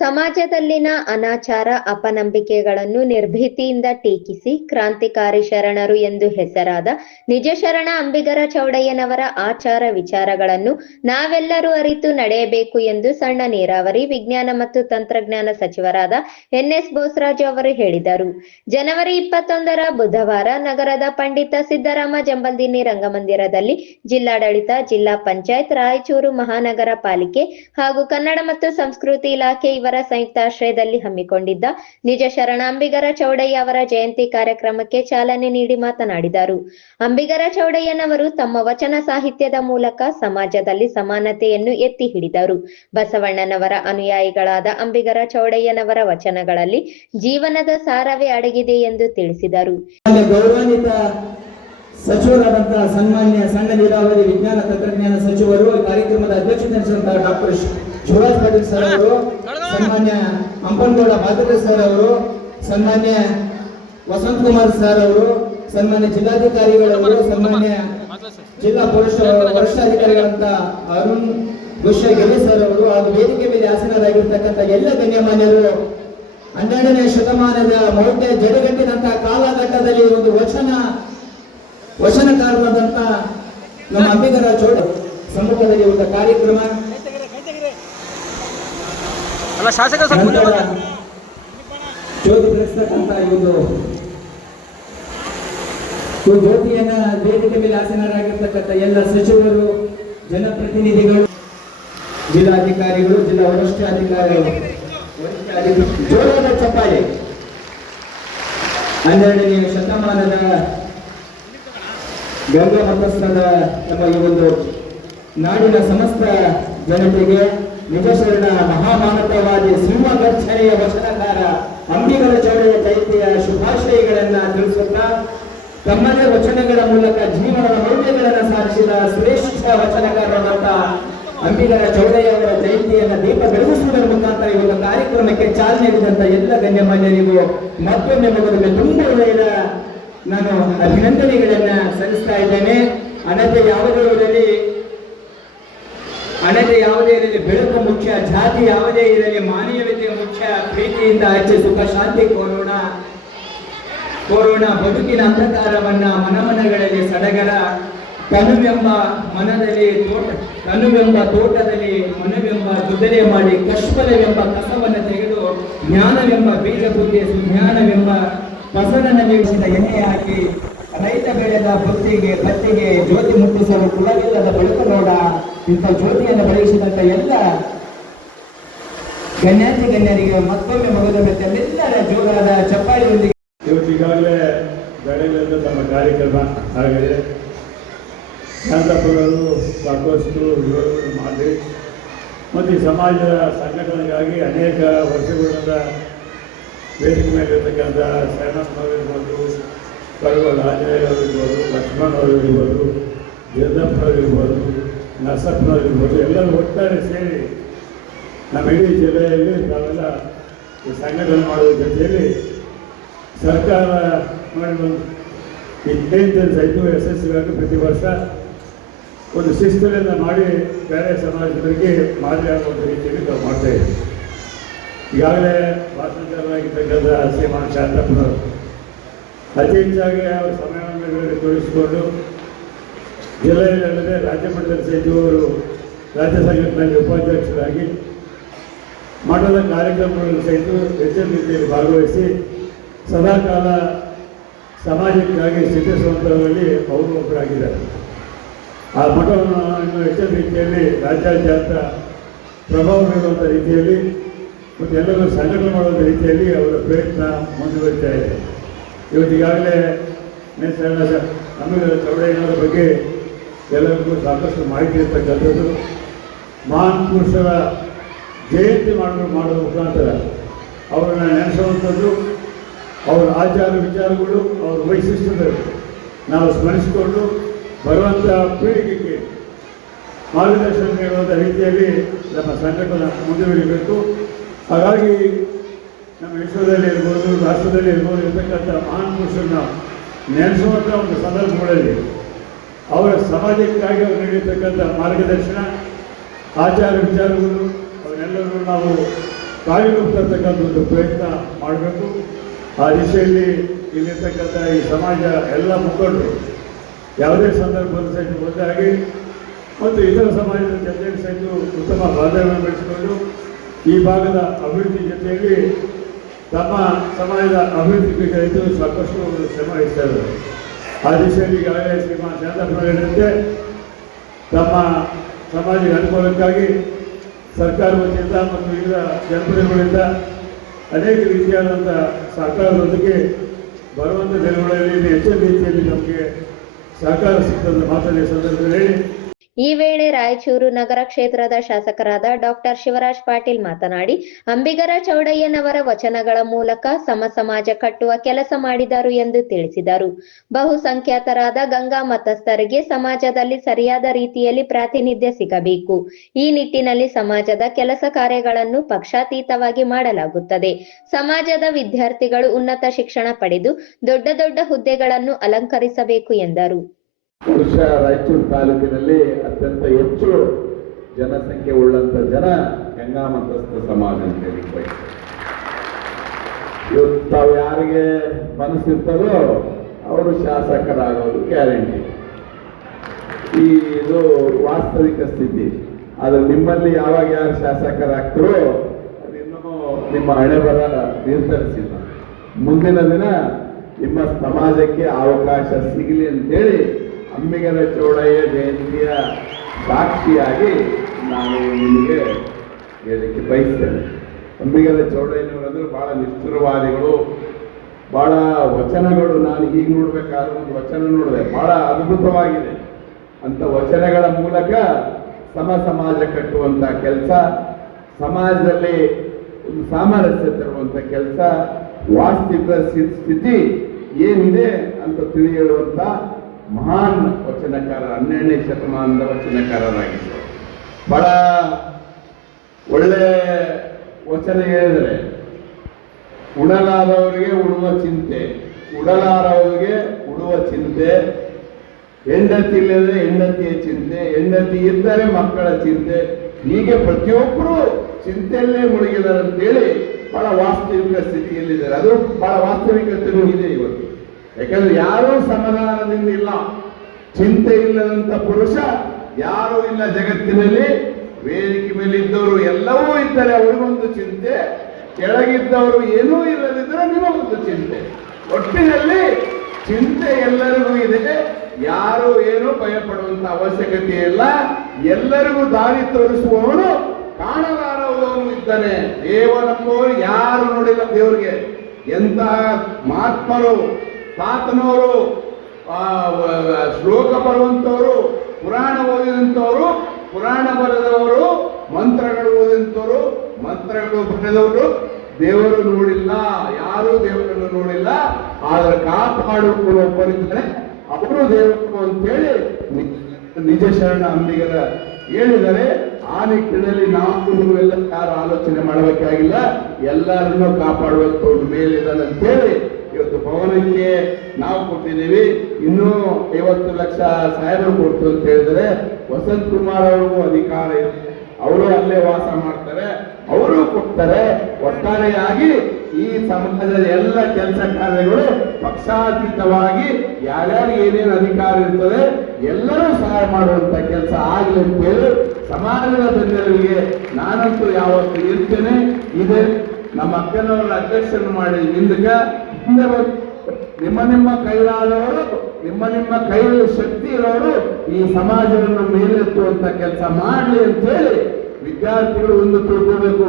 ಸಮಾಜದಲ್ಲಿನ ಅನಾಚಾರ, ಅಪನಂಬಿಕೆಗಳನ್ನು ನಿರ್ಭೀತಿಯಿಂದ ಟೀಕಿಸಿ ಕ್ರಾಂತಿಕಾರಿ ಶರಣರು ಎಂದು ಹೆಸರಾದ ನಿಜಶರಣ ಅಂಬಿಗರ ಚೌಡಯ್ಯನವರ ಆಚಾರ ವಿಚಾರಗಳನ್ನು ನಾವೆಲ್ಲರೂ ಅರಿತು ನಡೆಯಬೇಕು ಎಂದು ಸಣ್ಣ ನೀರಾವರಿ ವಿಜ್ಞಾನ ಮತ್ತು ತಂತ್ರಜ್ಞಾನ ಸಚಿವರಾದ ಎನ್ಎಸ್ ಬೋಸರಾಜು ಅವರು ಹೇಳಿದರು. ಜನವರಿ ಇಪ್ಪತ್ತೊಂದರ ಬುಧವಾರ ನಗರದ ಪಂಡಿತ ಸಿದ್ದರಾಮ ಜಂಬಲ್ದಿನ್ನಿ ರಂಗಮಂದಿರದಲ್ಲಿ ಜಿಲ್ಲಾಡಳಿತ, ಜಿಲ್ಲಾ ಪಂಚಾಯತ್, ರಾಯಚೂರು ಮಹಾನಗರ ಪಾಲಿಕೆ ಹಾಗೂ ಕನ್ನಡ ಮತ್ತು ಸಂಸ್ಕೃತಿ ಇಲಾಖೆ ಇವರ ಸಂಯುಕ್ತಾಶ್ರಯದಲ್ಲಿ ಹಮ್ಮಿಕೊಂಡಿದ್ದ ನಿಜ ಶರಣಾಂಬಿಗರ ಚೌಡಯ್ಯ ಅವರ ಜಯಂತಿ ಕಾರ್ಯಕ್ರಮಕ್ಕೆ ಚಾಲನೆ ನೀಡಿ ಮಾತನಾಡಿದರು. ಅಂಬಿಗರ ಚೌಡಯ್ಯನವರು ತಮ್ಮ ವಚನ ಸಾಹಿತ್ಯದ ಮೂಲಕ ಸಮಾಜದಲ್ಲಿ ಸಮಾನತೆಯನ್ನು ಎತ್ತಿ ಹಿಡಿದರು. ಬಸವಣ್ಣನವರ ಅನುಯಾಯಿಗಳಾದ ಅಂಬಿಗರ ಚೌಡಯ್ಯನವರ ವಚನಗಳಲ್ಲಿ ಜೀವನದ ಸಾರವೇ ಅಡಗಿದೆ ಎಂದು ತಿಳಿಸಿದರು. ಸಚಿವರಾದಂತಹ ಸನ್ಮಾನ್ಯ ಸಣ್ಣ ನೀರಾವರಿ ವಿಜ್ಞಾನ ತಂತ್ರಜ್ಞಾನ ಸಚಿವರು ಕಾರ್ಯಕ್ರಮದ ಅಧ್ಯಕ್ಷತೆ ಡಾಕ್ಟರ್ ಶಿವರಾಜ್ ಪಾಟೀಲ್ ಸರ್ ಅವರು ಸನ್ಮಾನ್ಯ ಅಂಪನಗೌಡ ಮಾಧುರ ಸರ್ ಅವರು ಸನ್ಮಾನ್ಯ ವಸಂತ್ ಕುಮಾರ್ ಸರ್ ಅವರು ಸನ್ಮಾನ್ಯ ಜಿಲ್ಲಾಧಿಕಾರಿಗಳವರು ಸನ್ಮಾನ್ಯ ಜಿಲ್ಲಾ ಪೊಲೀಸ್ ವರಿಷ್ಠಾಧಿಕಾರಿಗಳಂತ ಅರುಣ್ ಬುಷ ಗಿರಿ ಸರ್ ಅವರು ಹಾಗೂ ವೇದಿಕೆ ಮೇಲೆ ಆಸೀನರಾಗಿರ್ತಕ್ಕಂಥ ಎಲ್ಲ ಗಣ್ಯಮಾನ್ಯರು ಹನ್ನೆರಡನೇ ಶತಮಾನದ ಮೌಢ್ಯ ಜಡಗಟ್ಟಿದಂತಹ ಕಾಲಘಟ್ಟದಲ್ಲಿ ಒಂದು ವಚನ ವಚನಕಾರನಾದಂತ ನಮ್ಮ ಅಂಬಿಗರ ಚೋಟ ಸಮ್ಮುಖದಲ್ಲಿ ಒಂದು ಕಾರ್ಯಕ್ರಮ. ಅಲ್ಲ, ಶಾಸಕರು ಸ್ವಲ್ಪ ಮುಂದೆ. ಈ ಒಂದು ಜ್ಯೋತಿಯನ್ನ ವೇದಿಕೆ ಮೇಲೆ ಆಸೀನರಾಗಿರ್ತಕ್ಕಂಥ ಎಲ್ಲ ಸಚಿವರು, ಜನಪ್ರತಿನಿಧಿಗಳು, ಜಿಲ್ಲಾಧಿಕಾರಿಗಳು, ಜಿಲ್ಲಾ ವರಿಷ್ಠಾಧಿಕಾರಿಗಳು, ವರಿಷ್ಠಾಧಿಕಾರಿ ಜೋರಾದ ಚಪ್ಪಾಳೆ ಹನ್ನೆರಡನೇ ಶತಮಾನದ ಗಂಗಾ ಮತಸ್ಥದ ನಮ್ಮ ಈ ಒಂದು ನಾಡಿನ ಸಮಸ್ತ ಜನತೆಗೆ ನಿಜ ಮಹಾಮಾನತವಾದಿ ಸಿಂಹ ಸಿಂಹಗರ್ಜನೆಯ ವಚನಕಾರ ಅಂಬಿಗರ ಚೌಡೆಯ ಜಯಂತಿಯ ಶುಭಾಶಯಗಳನ್ನ ತಿಳಿಸುತ್ತಾ ತಮ್ಮದೇ ವಚನಗಳ ಮೂಲಕ ಜೀವನದ ಮೌಲ್ಯಗಳನ್ನು ಸಾಧಿಸಿದ ಶ್ರೇಷ್ಠ ವಚನಕಾರರಾದಂತ ಅಂಬಿಗರ ಚೌಡಯ್ಯವರ ಜಯಂತಿಯನ್ನ ದೀಪ ಬೆಳಗಿಸುವುದರ ಮುಖಾಂತರ ಈ ಕಾರ್ಯಕ್ರಮಕ್ಕೆ ಚಾಲನೆ ನೀಡಿದಂತ ಎಲ್ಲ ಗಣ್ಯಮಾನ್ಯರಿಗೂ ಮತ್ತೊಮ್ಮೆ ಮಗನಿಗೆ ತುಂಬ ಹೃದಯದ ನಾನು ಅಭಿನಂದನೆಗಳನ್ನ ಸಲ್ಲಿಸ್ತಾ ಇದ್ದೇನೆ. ಅನತೆ ಯಾವುದೇ ಅನತೆ ಯಾವುದೇ ಇರಲಿ, ಬೆಳಕು ಮುಖ್ಯ, ಜಾತಿ ಯಾವುದೇ ಇರಲಿ, ಮಾನವೀಯತೆ ಮುಖ್ಯ, ಪ್ರೀತಿಯಿಂದ ಹೆಚ್ಚು ಸುಖ, ಶಾಂತಿ ಕೋರೋಣ. ಕೋರೋಣ ಬದುಕಿನ ಅಂಧಕಾರವನ್ನ ಮನಮನಗಳಲ್ಲಿ ಸಡಗರ. ಕನುವೆಂಬ ಮನದಲ್ಲಿ ತೋಟ ಕನುವೆಂಬ ತೋಟದಲ್ಲಿ ಮನವೆಂಬ ದುದ್ದಲೆ ಮಾಡಿ ಕಶ್ಮಲವೆಂಬ ಕಸವನ್ನು ತೆಗೆದು ಜ್ಞಾನವೆಂಬ ಬೀಜ ಬುದ್ಧಿ ಸುಜ್ಞಾನವೆಂಬ ನೀಡಿಸಿದ ಎಣ್ಣೆ ಹಾಕಿ ರೈತ ಬೆಳೆದ ಬುತ್ತಿಗೆ, ಬತ್ತಿಗೆ ಜ್ಯೋತಿ ಮುಟ್ಟಿಸಲು ಕುಲವಿಲ್ಲದ ಬಳಕ ನೋಡ. ಇಂಥ ಜ್ಯೋತಿಯನ್ನು ಬೆಳೆಸಿದಂತ ಎಲ್ಲ ಗಣ್ಯಾತಿ ಗಣ್ಯರಿಗೆ, ಮತ್ತೊಮ್ಮೆ ಮಗದೊಮ್ಮೆ ತಮ್ಮೆಲ್ಲರ ಜೋಗದ ಚಪ್ಪಾಳಿಯೊಂದಿಗೆ. ಇವತ್ತು ಈಗಾಗಲೇ ಬೆಳಗ್ಗೆಯಿಂದ ತಮ್ಮ ಕಾರ್ಯಕ್ರಮ ಆಗಿದೆ. ಶಾಂತಪುರರು ಸಾಕಷ್ಟು ಯುವಕರು ಮಾಡಿ, ಮತ್ತು ಈ ಸಮಾಜದ ಸಂಘಟನೆಗಾಗಿ ಅನೇಕ ವರ್ಷಗಳಿಂದ ವೇದಿಕೆ ಮೇಲೆ ಇರತಕ್ಕಂಥ ಶರಣಪ್ಪನವರು ಇರ್ಬೋದು, ಕರುಗಳು ಲಕ್ಷ್ಮಣ್ ಇರ್ಬೋದು ಲಕ್ಷ್ಮಣವರು ಇರ್ಬೋದು ಜಗದಪ್ಪನವರು ಇರ್ಬೋದು ನರಸಪ್ಪನವರು ಇರ್ಬೋದು ಎಲ್ಲರೂ ಒಟ್ಟಾರೆ ಸೇರಿ ನಮ್ಮ ಇಡೀ ಜಿಲ್ಲೆಯಲ್ಲಿ ತಾವೆಲ್ಲ ಸಂಘಟನೆ ಮಾಡುವ ಜೊತೆಯಲ್ಲಿ ಸರ್ಕಾರ ಮಾಡಿದ ಒಂದು ಇಂಟೆಲಿಜೆನ್ಸ್ ಐದು ಯಶಸ್ವಿಯಾಗಿ ಪ್ರತಿ ವರ್ಷ ಒಂದು ಶಿಸ್ತುಗಳನ್ನು ಮಾಡಿ ಬೇರೆ ಸಮಾಜದವರಿಗೆ ಮಾದರಿ ಆಗುವಂಥ ರೀತಿಯಲ್ಲಿ ನಾವು ಮಾಡ್ತಾ ಇದ್ದೀವಿ. ಈಗಾಗಲೇ ಭಾಷಣಕಾರರಾಗಿರ್ತಕ್ಕಂಥ ಶ್ರೀಮಾನ್ ಶಾಂತಪ್ಪನವರು ಅತಿ ಹೆಚ್ಚಾಗಿ ಅವರು ಸಮಯವನ್ನು ತೋರಿಸಿಕೊಂಡು ಜಿಲ್ಲೆಯಲ್ಲದೆ ರಾಜ್ಯ ಮಟ್ಟದ ಸಚಿವರು ರಾಜ್ಯ ಸಂಘಟನೆಯಲ್ಲಿ ಉಪಾಧ್ಯಕ್ಷರಾಗಿ ಮಠದ ಕಾರ್ಯಕ್ರಮಗಳನ್ನು ಸಹಿತ ಹೆಚ್ಚಿನ ರೀತಿಯಲ್ಲಿ ಭಾಗವಹಿಸಿ ಸದಾಕಾಲ ಸಮಾಜಕ್ಕಾಗಿ ಸಿದ್ಧಿಸುವಂತರಲ್ಲಿ ಅವರು ಒಬ್ಬರಾಗಿದ್ದಾರೆ ಆ ಮಠವನ್ನು ಹೆಚ್ಚಿನ ರೀತಿಯಲ್ಲಿ ರಾಜ್ಯಾದ್ಯಂತ ಪ್ರಭಾವ ಬೀರುವಂಥ ರೀತಿಯಲ್ಲಿ ಮತ್ತು ಎಲ್ಲರೂ ಸಂಘಟನೆ ಮಾಡುವಂಥ ರೀತಿಯಲ್ಲಿ ಅವರ ಪ್ರಯತ್ನ ಮುಂದುವರಿತಾ ಇದೆ. ಇವತ್ತಿಗಾಗಲೇ ನಮಗೆ ಚೌಡಯ್ಯನವರ ಬಗ್ಗೆ ಎಲ್ಲರಿಗೂ ಸಾಕಷ್ಟು ಮಾಹಿತಿ ಇರ್ತಕ್ಕಂಥದ್ದು. ಮಹಾನ್ ಪುರುಷರ ಜಯಂತಿ ಮಾಡುವ ಮಾಡುವ ಮುಖಾಂತರ ಅವರನ್ನು ನೆನೆಸುವಂಥದ್ದು, ಅವರ ಆಚಾರ ವಿಚಾರಗಳು, ಅವರ ವೈಶಿಷ್ಟ್ಯಗಳು ನಾವು ಸ್ಮರಿಸಿಕೊಂಡು ಬರುವಂಥ ಪೀಳಿಗೆಗೆ ಮಾರ್ಗದರ್ಶನ ನೀಡುವಂಥ ರೀತಿಯಲ್ಲಿ ನಮ್ಮ ಸಂಘಟನೆ ಮುಂದುವರಿಬೇಕು. ಹಾಗಾಗಿ ನಮ್ಮ ವಿಶ್ವದಲ್ಲಿ ಇರ್ಬೋದು, ರಾಷ್ಟ್ರದಲ್ಲಿ ಇರ್ಬೋದು, ಇರ್ತಕ್ಕಂಥ ಮಹಾನ್ ಪುರುಷರನ್ನ ನೆನೆಸುವಂಥ ಒಂದು ಸಂದರ್ಭಗಳಲ್ಲಿ ಅವರ ಸಮಾಜಕ್ಕಾಗಿ ಅವರು ನೀಡಿರ್ತಕ್ಕಂಥ ಮಾರ್ಗದರ್ಶನ, ಆಚಾರ ವಿಚಾರಗಳು, ಅವರೆಲ್ಲರೂ ನಾವು ಕಾರ್ಯರೂಪತಕ್ಕಂಥ ಒಂದು ಪ್ರಯತ್ನ ಮಾಡಬೇಕು. ಆ ದಿಶೆಯಲ್ಲಿ ಇಲ್ಲಿರ್ತಕ್ಕಂಥ ಈ ಸಮಾಜ ಎಲ್ಲ ಮುಖಂಡರು ಯಾವುದೇ ಸಂದರ್ಭದಲ್ಲಿ ಸಹಿತ ಒಂದಾಗಿ ಮತ್ತು ಇತರ ಸಮಾಜದ ಜೊತೆಗೆ ಸಹಿತ ಉತ್ತಮ ಬಾಂಧವ್ಯ ಬೆಳೆಸಿಕೊಂಡು ಈ ಭಾಗದ ಅಭಿವೃದ್ಧಿ ಜೊತೆಯಲ್ಲಿ ತಮ್ಮ ಸಮಾಜದ ಅಭಿವೃದ್ಧಿ ಬೇಕಾಯಿತು ಸಾಕಷ್ಟು ಶ್ರಮ ವಹಿಸ್ತಾ ಇದ್ದಾರೆ. ಆ ಗಾಯ ಶ್ರೀಮಾನ್ ಶಾಂತಪ್ಪ ತಮ್ಮ ಸಮಾಜದ ಅನುಕೂಲಕ್ಕಾಗಿ ಸರ್ಕಾರ ವತಿಯಿಂದ ಮತ್ತು ವಿವಿಧ ಜನಪ್ರತಿನಿಧಿಗಳಿಂದ ಅನೇಕ ರೀತಿಯಾದಂಥ ಸರ್ಕಾರದೊಂದಿಗೆ ಬರುವಂಥ ದಿನಗಳಲ್ಲಿ ಹೆಚ್ಚಿನ ರೀತಿಯಲ್ಲಿ ನಮಗೆ ಸಹಕಾರ ಸಿಗ್ತದೆ ಮಾತನಾಡಿದ ಸಂದರ್ಭದಲ್ಲಿ ಈ ವೇಳೆ ರಾಯಚೂರು ನಗರ ಕ್ಷೇತ್ರದ ಶಾಸಕರಾದ ಡಾಕ್ಟರ್ ಶಿವರಾಜ್ ಪಾಟೀಲ್ ಮಾತನಾಡಿ, ಅಂಬಿಗರ ಚೌಡಯ್ಯನವರ ವಚನಗಳ ಮೂಲಕ ಸಮ ಸಮಾಜ ಕಟ್ಟುವ ಕೆಲಸ ಮಾಡಿದರು ಎಂದು ತಿಳಿಸಿದರು. ಬಹುಸಂಖ್ಯಾತರಾದ ಗಂಗಾ ಮತಸ್ಥರಿಗೆ ಸಮಾಜದಲ್ಲಿ ಸರಿಯಾದ ರೀತಿಯಲ್ಲಿ ಪ್ರಾತಿನಿಧ್ಯ ಸಿಗಬೇಕು. ಈ ನಿಟ್ಟಿನಲ್ಲಿ ಸಮಾಜದ ಕೆಲಸ ಕಾರ್ಯಗಳನ್ನು ಪಕ್ಷಾತೀತವಾಗಿ ಮಾಡಲಾಗುತ್ತದೆ. ಸಮಾಜದ ವಿದ್ಯಾರ್ಥಿಗಳು ಉನ್ನತ ಶಿಕ್ಷಣ ಪಡೆದು ದೊಡ್ಡ ದೊಡ್ಡ ಹುದ್ದೆಗಳನ್ನು ಅಲಂಕರಿಸಬೇಕು ಎಂದರು. ಬಹುಶಃ ರಾಯಚೂರು ತಾಲೂಕಿನಲ್ಲಿ ಅತ್ಯಂತ ಹೆಚ್ಚು ಜನಸಂಖ್ಯೆ ಉಳ್ಳಂತ ಜನ ಗಂಗಾ ಮತಸ್ಥ ಸಮಾಜ ಅಂತ ಹೇಳಿ. ಇವತ್ತು ತಾವು ಯಾರಿಗೆ ಮನಸ್ಸಿರ್ತಾರೋ ಅವರು ಶಾಸಕರಾಗೋದು ಗ್ಯಾರಂಟಿ. ಈ ಇದು ವಾಸ್ತವಿಕ ಸ್ಥಿತಿ. ಆದ್ರೆ ನಿಮ್ಮಲ್ಲಿ ಯಾವಾಗ ಯಾರು ಶಾಸಕರಾಗ್ತಾರೋ ಅದಿನ್ನೂ ನಿಮ್ಮ ಹಣೆ ಬರ ನಿರ್ಧರಿಸಿಲ್ಲ. ಮುಂದಿನ ದಿನ ನಿಮ್ಮ ಸಮಾಜಕ್ಕೆ ಅವಕಾಶ ಸಿಗಲಿ ಅಂತೇಳಿ ಅಂಬಿಗರ ಚೌಡಯ್ಯ ಜಯಂತಿಯ ಸಾಕ್ಷಿಯಾಗಿ ನಾನು ನಿಮಗೆ ಹೇಳಲಿಕ್ಕೆ ಬಯಸ್ತೇನೆ. ಅಂಬಿಗರ ಚೌಡಯ್ಯನವರಂದ್ರೆ ಬಹಳ ನಿಷ್ಠುರವಾದಿಗಳು, ಬಹಳ ವಚನಗಳು ನಾನು ಈಗ ನೋಡ್ಬೇಕಾದ್ರೆ ಒಂದು ವಚನ ನೋಡಿದೆ. ಬಹಳ ಅದ್ಭುತವಾಗಿದೆ. ಅಂತ ವಚನಗಳ ಮೂಲಕ ಸಮ ಸಮಾಜ ಕಟ್ಟುವಂತ ಕೆಲಸ, ಸಮಾಜದಲ್ಲಿ ಒಂದು ಸಾಮರಸ್ಯ ತರುವಂತ ಕೆಲಸ ವಾಸ್ತವ ಸ್ಥಿ- ಸ್ಥಿತಿ ಏನಿದೆ ಅಂತ ತಿಳಿಯುವಂತ ಮಹಾನ್ ವಚನಕಾರ, ಹನ್ನೆರಡನೇ ಶತಮಾನದ ವಚನಕಾರರಾಗಿದ್ದರು. ಬಹಳ ಒಳ್ಳೆ ವಚನ ಹೇಳಿದರೆ ಉಡಲಾದವರಿಗೆ ಉಡುವ ಚಿಂತೆ ಉಡಲಾರವರಿಗೆ ಉಡುವ ಚಿಂತೆ, ಹೆಂಡತಿ ಇಲ್ಲದೆ ಹೆಂಡತಿಯ ಚಿಂತೆ, ಹೆಂಡತಿ ಇದ್ದರೆ ಮಕ್ಕಳ ಚಿಂತೆ, ಹೀಗೆ ಪ್ರತಿಯೊಬ್ಬರು ಚಿಂತೆಯಲ್ಲೇ ಮುಳುಗಿದ್ದಾರೆ ಅಂತೇಳಿ ಬಹಳ ವಾಸ್ತವಿಕ ಸ್ಥಿತಿಯಲ್ಲಿದ್ದಾರೆ. ಅದು ಬಹಳ ವಾಸ್ತವಿಕತೆಯೂ ಇದೆ ಇವತ್ತು. ಯಾಕಂದ್ರೆ ಯಾರೂ ಸಮಾಧಾನದಿಂದ ಇಲ್ಲ. ಚಿಂತೆ ಇಲ್ಲದಂತ ಪುರುಷ ಯಾರೂ ಇಲ್ಲ ಜಗತ್ತಿನಲ್ಲಿ. ವೇದಿಕೆ ಮೇಲೆ ಇದ್ದವರು ಎಲ್ಲವೂ ಇದ್ದರೆ. ಅವರಿಗೊಂದು ಚಿಂತೆ. ಕೆಳಗಿದ್ದವರು ಏನೂ ಇಲ್ಲದಿದ್ದರೆ ನಿಮಗೊಂದು ಚಿಂತೆ. ಒಟ್ಟಿನಲ್ಲಿ ಚಿಂತೆ ಎಲ್ಲರಿಗೂ ಇದೆ. ಯಾರು ಏನು ಭಯಪಡುವಂತ ಅವಶ್ಯಕತೆ ಇಲ್ಲ. ಎಲ್ಲರಿಗೂ ದಾರಿ ತೋರಿಸುವವನು ಕಾಣಲಾರವನು ಇದ್ದಾನೆ. ದೇವನಪ್ಪವರು ಯಾರು ನೋಡಿಲ್ಲ ದೇವರಿಗೆ. ಎಂತ ಮಹಾತ್ಮರು ತಾತನವರು ಶ್ಲೋಕ ಬರುವಂಥವರು ಪುರಾಣ ಓದಿದಂಥವರು ಪುರಾಣ ಬರೆದವರು, ಮಂತ್ರಗಳು ಓದಿದಂಥವರು ಮಂತ್ರಗಳು ಬರೆದವರು, ದೇವರು ನೋಡಿಲ್ಲ, ಯಾರೂ ದೇವರನ್ನು ನೋಡಿಲ್ಲ, ಆದರೆ ಕಾಪಾಡಿಕೊಳ್ಳುವ ಒಬ್ಬರಿದ್ದಾರೆ ಅವರು ದೇವರು ಅಂತೇಳಿ ನಿಜ ಶರಣ ಅಂಬಿಗರ ಹೇಳಿದರೆ ಆ ನಿಟ್ಟಿನಲ್ಲಿ ನಾವು ಎಲ್ಲ ಯಾರು ಆಲೋಚನೆ ಮಾಡಬೇಕಾಗಿಲ್ಲ, ಎಲ್ಲರನ್ನೂ ಕಾಪಾಡುವಂತ ಒಂದು ಮೇಲಿದ್ದಾನೆ ಅಂತೇಳಿ ಇವತ್ತು ಭವನಕ್ಕೆ ನಾವು ಕೊಟ್ಟಿದ್ದೀವಿ. ಇನ್ನೂ ಐವತ್ತು ಲಕ್ಷ ಸಾಹೇಬರು ಕೊಡ್ತು ಅಂತ ಹೇಳಿದರೆ ವಸಂತ್ ಕುಮಾರ್ ಅವ್ರಿಗೂ ಅಧಿಕಾರ ಇದೆ. ಅವರು ಅಲ್ಲೇ ವಾಸ ಮಾಡ್ತಾರೆ. ಅವರು ಕೊಡ್ತಾರೆ. ಒಟ್ಟಾರೆಯಾಗಿ ಈ ಸಮಾಜದ ಎಲ್ಲ ಕೆಲಸ ಕಾರ್ಯಗಳು ಪಕ್ಷಾತೀತವಾಗಿ ಯಾರ್ಯಾರು ಏನೇನು ಅಧಿಕಾರ ಇರ್ತದೆ ಎಲ್ಲರೂ ಸಹಾಯ ಮಾಡುವಂತ ಕೆಲಸ ಆಗಲಿ ಅಂತೇಳಿ ಸಮಾಜದ ಜನರಿಗೆ ನಾನಂತೂ ಯಾವತ್ತು ಇರ್ತೇನೆ ಇದೆ. ನಮ್ಮ ಅಕ್ಕನವರ ಅಧ್ಯಕ್ಷನ ಮಾಡಿ ಹಿಂದಕ ಹಿಂದೆ ನಿಮ್ಮ ನಿಮ್ಮ ಕೈಲಾದವರು, ನಿಮ್ಮ ನಿಮ್ಮ ಕೈಯಲ್ಲಿ ಶಕ್ತಿ ಇರೋರು ಈ ಸಮಾಜವನ್ನು ಮೇಲೆತ್ತುವಂತ ಕೆಲಸ ಮಾಡಲಿ ಅಂತ ಹೇಳಿ ವಿದ್ಯಾರ್ಥಿಗಳು ಒಂದು ತಿಳ್ಕೋಬೇಕು.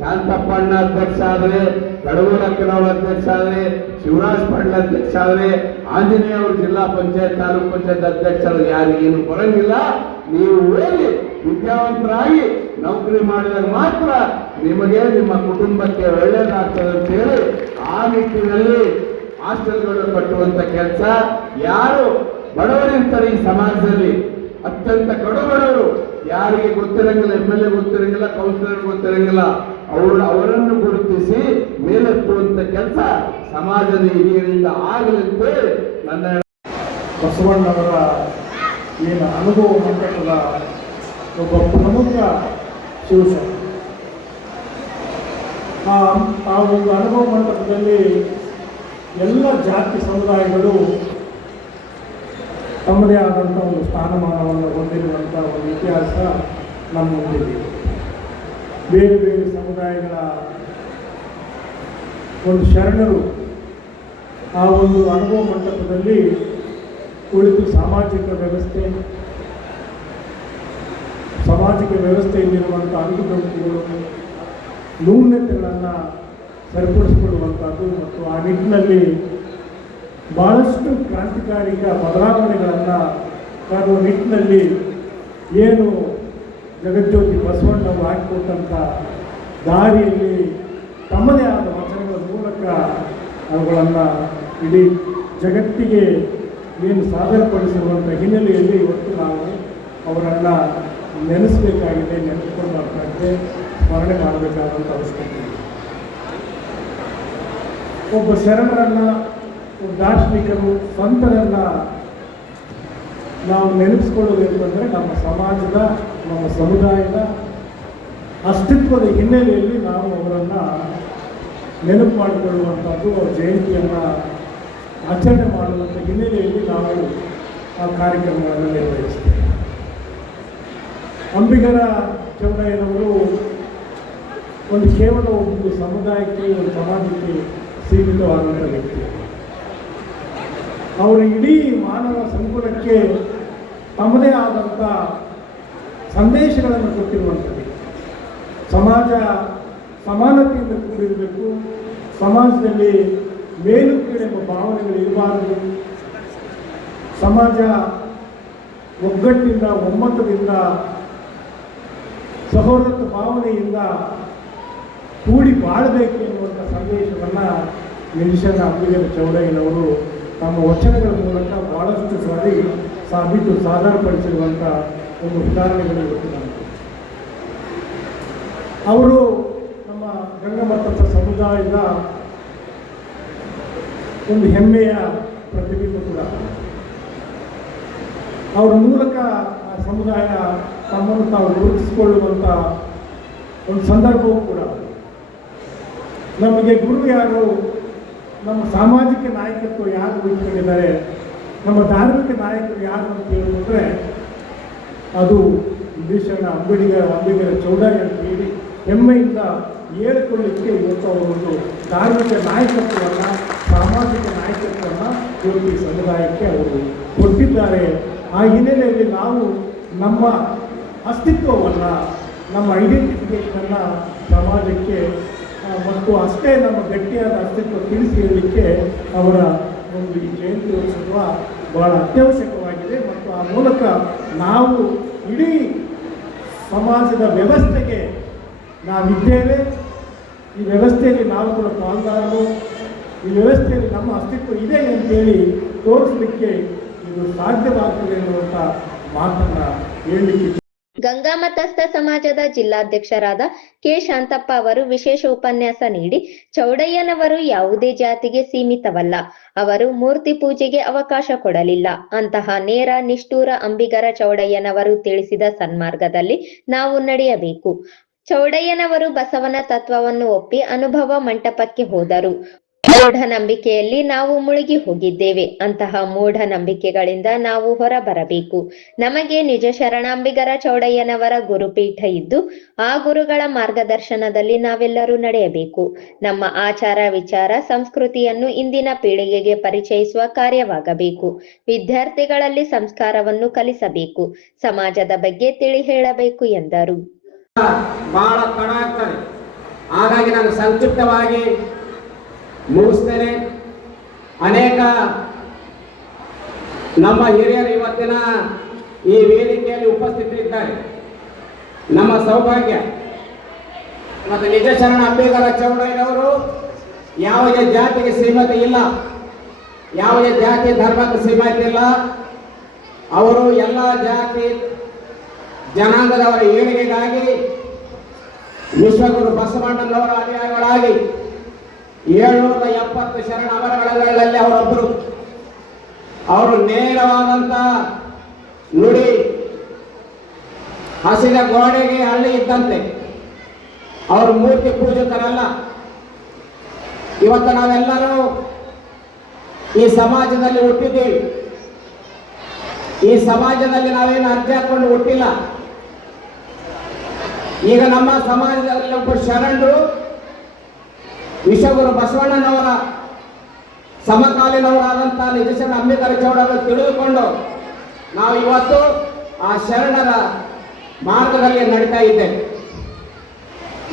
ಶಾಂತಪ್ಪಣ್ಣ ಅಧ್ಯಕ್ಷ ಆದರೆ ಕಡವೂರಕ್ಕನವರ ಅಧ್ಯಕ್ಷ ಆದರೆ, ಶಿವರಾಜ್ ಪಾಟೀಲ್ ಅಧ್ಯಕ್ಷ ಆದರೆ, ಆಂಜನೇಯ ಅವರು ಜಿಲ್ಲಾ ಪಂಚಾಯತ್, ತಾಲೂಕ್ ಪಂಚಾಯತ್ ಅಧ್ಯಕ್ಷರು ಯಾರಿಗೇನು ಬರಂಗಿಲ್ಲ ನೀವು ಹೋಗಿ ವಿದ್ಯಾವಂತರಾಗಿ ನೌಕರಿ ಮಾಡಿದಾಗ ಮಾತ್ರ ನಿಮಗೆ ನಿಮ್ಮ ಕುಟುಂಬಕ್ಕೆ ಒಳ್ಳೇದಾಗ್ತದೆ ಅಂತ ಹೇಳಿ ಆ ನಿಟ್ಟಿನಲ್ಲಿ ಹಾಸ್ಟೆಲ್ಗಳು ಕಟ್ಟುವಂತ ಕೆಲಸ ಯಾರು ಬಡವರಿರ್ತಾರೆ ಈ ಸಮಾಜದಲ್ಲಿ? ಅತ್ಯಂತ ಕಡು ಬಡವರು. ಯಾರಿಗೆ ಗೊತ್ತಿರಂಗಿಲ್ಲ, ಎಂ ಎಲ್ ಎ ಗೊತ್ತಿರಂಗಿಲ್ಲ ಕೌನ್ಸಿಲರ್ ಗೊತ್ತಿರಂಗಿಲ್ಲ, ಅವರು, ಅವರನ್ನು ಗುರುತಿಸಿ ಮೇಲೆತ್ತುವಂತ ಕೆಲಸ ಸಮಾಜದ ಹಿರಿಯರಿಂದ ಆಗಲಿ ಅಂತೇಳಿ ನನ್ನ ಬಸವಣ್ಣವರ ಏನು ಅನುಭವ ಮಂಟಪದ ಒಬ್ಬ ಪ್ರಮುಖ ಶಿವಸೇನೆ ಆ ಒಂದು ಅನುಭವ ಮಂಟಪದಲ್ಲಿ ಎಲ್ಲ ಜಾತಿ ಸಮುದಾಯಗಳು ತಮ್ಮದೇ ಆದಂಥ ಒಂದು ಸ್ಥಾನಮಾನವನ್ನು ಹೊಂದಿರುವಂಥ ಒಂದು ಇತಿಹಾಸ ನಮ್ಮ ಮುಂದಿದೆ. ಬೇರೆ ಬೇರೆ ಸಮುದಾಯಗಳ ಒಂದು ಶರಣರು ಆ ಒಂದು ಅನುಭವ ಮಂಟಪದಲ್ಲಿ ಕುಳಿತು ಸಾಮಾಜಿಕ ವ್ಯವಸ್ಥೆ, ಸಾಮಾಜಿಕ ವ್ಯವಸ್ಥೆಯಲ್ಲಿರುವಂಥ ಅಂಕುಡೊಂಕುಗಳು ನ್ಯೂನತೆಗಳನ್ನು ಸರಿಪಡಿಸಿಕೊಳ್ಳುವಂಥದ್ದು ಮತ್ತು ಆ ನಿಟ್ಟಿನಲ್ಲಿ ಭಾಳಷ್ಟು ಕ್ರಾಂತಿಕಾರಿಕ ಬದಲಾವಣೆಗಳನ್ನು ತರುವ ನಿಟ್ಟಿನಲ್ಲಿ ಏನು ಜಗಜ್ಯೋತಿ ಬಸವಣ್ಣವರು ಹಾಕಿಕೊಟ್ಟಂಥ ದಾರಿಯಲ್ಲಿ ತಮ್ಮದೇ ಆದ ವಚನಗಳ ಮೂಲಕ ಅವುಗಳನ್ನು ಇಡೀ ಜಗತ್ತಿಗೆ ಏನು ಸಾದರಪಡಿಸಿರುವಂಥ ಹಿನ್ನೆಲೆಯಲ್ಲಿ ಇವತ್ತು ನಾವು ಅವರನ್ನು ನೆನೆಸಬೇಕಾಗಿದೆ ನೆನೆಸ್ಕೊಳ್ಬೇಕಾಗಿದೆ ಸ್ಮರಣೆ ಮಾಡಬೇಕಾದಂಥ ಅವಶ್ಯಕತೆ. ಒಬ್ಬ ಶರಣರನ್ನು ದಾರ್ಶನಿಕರು ಸಂತರನ್ನ ನಾವು ನೆನಪಿಸ್ಕೊಳ್ಳೋದು ಅಂತಂದರೆ ನಮ್ಮ ಸಮಾಜದ, ನಮ್ಮ ಸಮುದಾಯದ ಅಸ್ತಿತ್ವದ ಹಿನ್ನೆಲೆಯಲ್ಲಿ ನಾವು ಅವರನ್ನು ನೆನಪು ಮಾಡಿಕೊಳ್ಳುವಂಥದ್ದು, ಅವ್ರ ಜಯಂತಿಯನ್ನು ಆಚರಣೆ ಮಾಡುವಂಥ ಹಿನ್ನೆಲೆಯಲ್ಲಿ ನಾವು ಆ ಕಾರ್ಯಕ್ರಮಗಳನ್ನು ನಿರ್ವಹಿಸ್ತೇವೆ. ಅಂಬಿಗರ ಚೌಡಯ್ಯನವರು ಒಂದು ಕೇವಲ ಒಂದು ಸಮುದಾಯಕ್ಕೆ, ಒಂದು ಸಮಾಜಕ್ಕೆ ಸೀಮಿತವಾದಂಥ ವ್ಯಕ್ತಿ. ಅವರು ಇಡೀ ಮಾನವ ಸಂಕುಲಕ್ಕೆ ತಮ್ಮದೇ ಆದಂಥ ಸಂದೇಶಗಳನ್ನು ಕೊಟ್ಟಿರುವಂಥದ್ದು. ಸಮಾಜ ಸಮಾನತೆಯಿಂದ ಕೂಡಿರಬೇಕು. ಸಮಾಜದಲ್ಲಿ ಮೇಲು ಕೀಳೆಂಬ ಭಾವನೆಗಳು ಇರಬಾರದು. ಸಮಾಜ ಒಗ್ಗಟ್ಟಿನಿಂದ, ಒಮ್ಮತದಿಂದ, ಸಹೋದರತ್ವ ಭಾವನೆಯಿಂದ ಕೂಡಿ ಬಾಳಬೇಕು ಎನ್ನುವಂಥ ಸಂದೇಶವನ್ನು ನಿಮಿಷನ ಅಂಬಿಗರ ಚೌಡಯ್ಯನವರು ತಮ್ಮ ವಚನಗಳ ಮೂಲಕ ಭಾಳಷ್ಟು ಸಾರಿ ಸಾಬೀತು ಸಾಧಾರಣಪಡಿಸಿರುವಂಥ ಒಂದು ಉದಾಹರಣೆಗಳು ಇವತ್ತು ನಮಗೆ ಅವರು ನಮ್ಮ ಗಂಗಮತ ಸಮುದಾಯದ ಒಂದು ಹೆಮ್ಮೆಯ ಪ್ರತಿಬಿಂಬ ಕೂಡ. ಅವ್ರ ಮೂಲಕ ಆ ಸಮುದಾಯ ತಮ್ಮನ್ನು ತಾವು ಗುರುತಿಸಿಕೊಳ್ಳುವಂಥ ಒಂದು ಸಂದರ್ಭವೂ ಕೂಡ. ನಮಗೆ ಗುರು ಯಾರು? ನಮ್ಮ ಸಾಮಾಜಿಕ ನಾಯಕತ್ವ ಯಾರು ಉಳಿಸ್ಕೊಂಡಿದ್ದಾರೆ ನಮ್ಮ ಧಾರ್ಮಿಕ ನಾಯಕರು ಯಾರು ಅಂತ ಹೇಳಿದ್ರೆ ಅದು ವಿಭೀಷಣ ಅಂಬೇಡ್ಕರ್ ಅಂಬೇಡ್ಕರ್ ಚೌಡಾಯಿ ಅಂತ ಹೇಳಿ ಹೆಮ್ಮೆಯಿಂದ ಹೇಳಿಕೊಳ್ಳಿಕ್ಕೆ ಇವತ್ತು ಅವರೊಂದು ಧಾರ್ಮಿಕ ನಾಯಕತ್ವವನ್ನು, ಸಾಮಾಜಿಕ ನಾಯಕತ್ವವನ್ನು ಇವತ್ತು ಈ ಸಮುದಾಯಕ್ಕೆ ಅವರು ಕೊಟ್ಟಿದ್ದಾರೆ. ಆ ಹಿನ್ನೆಲೆಯಲ್ಲಿ ನಾವು ನಮ್ಮ ಅಸ್ತಿತ್ವವನ್ನು, ನಮ್ಮ ಐಡೆಂಟಿಫಿಕೇಷನನ್ನು ಸಮಾಜಕ್ಕೆ ಮತ್ತು ಅಷ್ಟೇ ನಮ್ಮ ಗಟ್ಟಿಯಾದ ಅಸ್ತಿತ್ವ ತಿಳಿಸಿ ಹೇಳಲಿಕ್ಕೆ ಅವರ ಒಂದು ಈ ಜಯಂತಿ ಉತ್ಸವ ಬಹಳ ಅತ್ಯವಶ್ಯಕವಾಗಿದೆ ಮತ್ತು ಆ ಮೂಲಕ ನಾವು ಇಡೀ ಸಮಾಜದ ವ್ಯವಸ್ಥೆಗೆ ನಾವಿದ್ದೇವೆ. ಈ ವ್ಯವಸ್ಥೆಯಲ್ಲಿ ನಾವು ಕೂಡ ಪಾಲ್ಗಾರರು ಈ ವ್ಯವಸ್ಥೆಯಲ್ಲಿ ನಮ್ಮ ಅಸ್ತಿತ್ವ ಇದೆ ಅಂತೇಳಿ ತೋರಿಸಲಿಕ್ಕೆ ಇದು ಸಾಧ್ಯವಾಗ್ತದೆ ಎನ್ನುವಂಥ ಮಾತನ್ನು ಹೇಳಲಿಕ್ಕೆ ಗಂಗಾ ಮತಸ್ಥ ಸಮಾಜದ ಜಿಲ್ಲಾಧ್ಯಕ್ಷರಾದ ಕೆ. ಶಾಂತಪ್ಪ ಅವರು ವಿಶೇಷ ಉಪನ್ಯಾಸ ನೀಡಿ, ಚೌಡಯ್ಯನವರು ಯಾವುದೇ ಜಾತಿಗೆ ಸೀಮಿತವಲ್ಲ. ಅವರು ಮೂರ್ತಿ ಪೂಜೆಗೆ ಅವಕಾಶ ಕೊಡಲಿಲ್ಲ. ಅಂತಹ ನೇರ, ನಿಷ್ಠೂರ ಅಂಬಿಗರ ಚೌಡಯ್ಯನವರು ತಿಳಿಸಿದ ಸನ್ಮಾರ್ಗದಲ್ಲಿ ನಾವು ನಡೆಯಬೇಕು. ಚೌಡಯ್ಯನವರು ಬಸವನ ತತ್ವವನ್ನು ಒಪ್ಪಿ ಅನುಭವ ಮಂಟಪಕ್ಕೆ ಹೋದರು. ಮೂಢನಂಬಿಕೆಯಲ್ಲಿ ನಾವು ಮುಳುಗಿ ಹೋಗಿದ್ದೇವೆ. ಅಂತಹ ಮೂಢನಂಬಿಕೆಗಳಿಂದ ನಾವು ಹೊರ ಬರಬೇಕು ನಮಗೆ ನಿಜ ಶರಣಾಂಬಿಗರ ಚೌಡಯ್ಯನವರ ಗುರುಪೀಠ ಇದ್ದು, ಆ ಗುರುಗಳ ಮಾರ್ಗದರ್ಶನದಲ್ಲಿ ನಾವೆಲ್ಲರೂ ನಡೆಯಬೇಕು. ನಮ್ಮ ಆಚಾರ ವಿಚಾರ, ಸಂಸ್ಕೃತಿಯನ್ನು ಇಂದಿನ ಪೀಳಿಗೆಗೆ ಪರಿಚಯಿಸುವ ಕಾರ್ಯವಾಗಬೇಕು. ವಿದ್ಯಾರ್ಥಿಗಳಲ್ಲಿ ಸಂಸ್ಕಾರವನ್ನು ಕಲಿಸಬೇಕು. ಸಮಾಜದ ಬಗ್ಗೆ ತಿಳಿ ಹೇಳಬೇಕು ಎಂದರು. ಹಾಗಾಗಿ ನಾನು ಸಂಕ್ಷಿಪ್ತವಾಗಿ ಮುಗಿಸ್ತೇನೆ. ಅನೇಕ ನಮ್ಮ ಹಿರಿಯರು ಇವತ್ತಿನ ಈ ವೇದಿಕೆಯಲ್ಲಿ ಉಪಸ್ಥಿತರಿದ್ದಾರೆ. ನಮ್ಮ ಸೌಭಾಗ್ಯ ಮತ್ತು ನಿಜಶರಣ ಅಂಬೇಗರ ಚೌಡಯ್ಯನವರು, ಯಾವುದೇ ಜಾತಿಗೆ ಸೀಮತೆ ಇಲ್ಲ, ಯಾವುದೇ ಜಾತಿ ಧರ್ಮಕ್ಕೆ ಸೀಮಿತ ಇಲ್ಲ. ಅವರು ಎಲ್ಲ ಜಾತಿ ಜನಾಂಗದವರ ಏಳಿಗೆಗಾಗಿ ವಿಶ್ವಗುರು ಬಸವಣ್ಣನವರ ಅನುಯಾಯಿಗಳಾಗಿ ಏಳ್ನೂರ ಎಪ್ಪತ್ತು ಶರಣ ಅವರಗಳಲ್ಲಿ ಅವರೊಬ್ಬರು. ಅವರು ನೇರವಾದಂತ ನುಡಿ ಹಸಿದ ಗೋಡೆಗೆ ಅಲ್ಲಿ ಇದ್ದಂತೆ. ಅವರು ಮೂರ್ತಿ ಪೂಜಕರಲ್ಲ. ಇವತ್ತು ನಾವೆಲ್ಲರೂ ಈ ಸಮಾಜದಲ್ಲಿ ಹುಟ್ಟಿದ್ದೀವಿ. ಈ ಸಮಾಜದಲ್ಲಿ ನಾವೇನು ಅರ್ಜಿ ಹಾಕೊಂಡು ಹುಟ್ಟಿಲ್ಲ. ಈಗ ನಮ್ಮ ಸಮಾಜದಲ್ಲಿ ಒಬ್ಬ ಶರಣರು ವಿಶ್ವಗುರು ಬಸವಣ್ಣನವರ ಸಮಕಾಲೀನವರಾದಂಥ ನಿಜಶರಣ ಅಂಬೇಡ್ಕರ್ ಚೌಡರು ತಿಳಿದುಕೊಂಡು ನಾವು ಇವತ್ತು ಆ ಶರಣರ ಮಾರ್ಗದಲ್ಲಿ ನಡೀತಾ ಇದ್ದೇವೆ